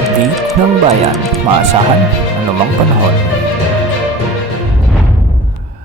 update ng bayan, maasahan anumang panahon.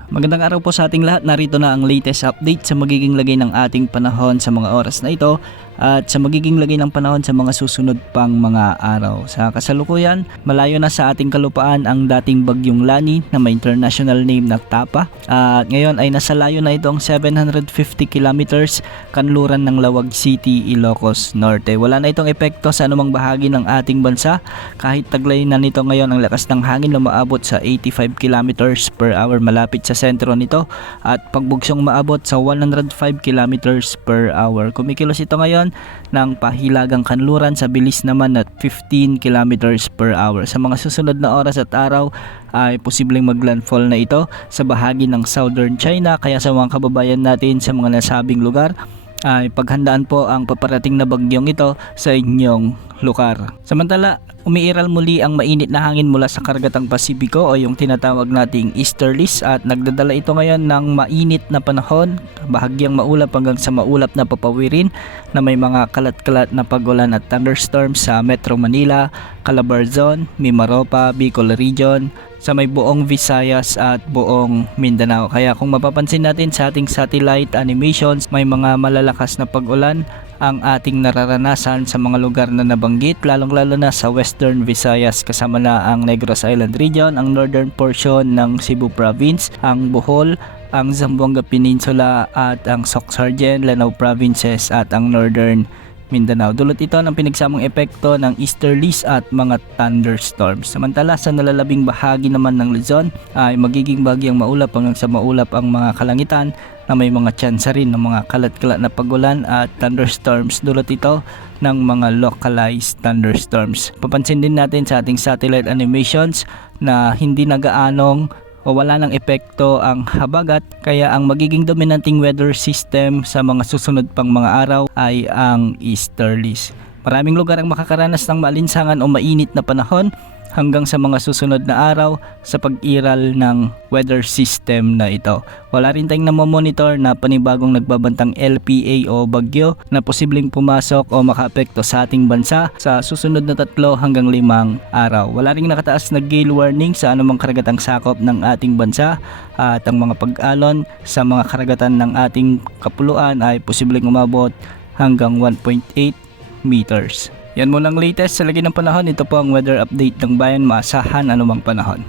Magandang araw po sa ating lahat. Narito na ang latest update sa magiging lagay ng ating panahon sa mga oras na ito at sa magiging lagay ng panahon sa mga susunod pang mga araw. Sa kasalukuyan, malayo na sa ating kalupaan ang dating bagyong Lani na may international name na Tapa. At ngayon ay nasa layo na itong 750 kilometers kanluran ng Lawag City, Ilocos Norte. Wala na itong epekto sa anumang bahagi ng ating bansa kahit taglay na nito ngayon ang lakas ng hangin na umaabot sa 85 kilometers per hour malapit sa sentro nito at pagbugsong maabot sa 105 kilometers per hour. Kumikilos ito ngayon ng pahilagang kanluran sa bilis naman at 15 kilometers per hour. Sa mga susunod na oras at araw ay posibleng maglandfall na ito sa bahagi ng Southern China, kaya sa mga kababayan natin sa mga nasabing lugar ay paghandaan po ang paparating na bagyong ito sa inyong lugar. Samantala, umiiral muli ang mainit na hangin mula sa karagatang Pasipiko o yung tinatawag nating easterlies at nagdadala ito ngayon ng mainit na panahon, bahagyang maulap hanggang sa maulap na papawirin na may mga kalat-kalat na pagulan at thunderstorms sa Metro Manila, Calabarzon, Mimaropa, Bicol Region, sa may buong Visayas at buong Mindanao. Kaya kung mapapansin natin sa ating satellite animations, may mga malalakas na pag-ulan ang ating nararanasan sa mga lugar na nabanggit, lalong-lalo na sa Western Visayas kasama na ang Negros Island Region, ang northern portion ng Cebu Province, ang Bohol, ang Zamboanga Peninsula at ang Soc-Sargen, Lanao Provinces at ang northern Mindanao. Dulot ito ng pinagsamang epekto ng easterlies at mga thunderstorms. Samantala sa nalalabing bahagi naman ng Luzon ay magiging bagyang maulap hanggang sa maulap ang mga kalangitan na may mga tsansa rin ng mga kalat-kalat na pagulan at thunderstorms. Dulot ito ng mga localized thunderstorms. Papansin din natin sa ating satellite animations na hindi nagaanong o wala ng epekto ang habagat, kaya ang magiging dominanting weather system sa mga susunod pang mga araw ay ang easterlies. Maraming lugar ang makakaranas ng maalinsangan o mainit na panahon hanggang sa mga susunod na araw sa pag-iral ng weather system na ito. Wala rin tayong namomonitor na panibagong nagbabantang LPA o bagyo na posibleng pumasok o makaapekto sa ating bansa sa susunod na 3 hanggang 5 araw. Wala ring nakataas na gale warning sa anumang karagatang sakop ng ating bansa at ang mga pag-alon sa mga karagatan ng ating kapuluan ay posibleng umabot hanggang 1.8 meters. Yan muna ang latest sa lagi ng panahon. Ito po ang weather update ng bayan, maasahan anumang panahon.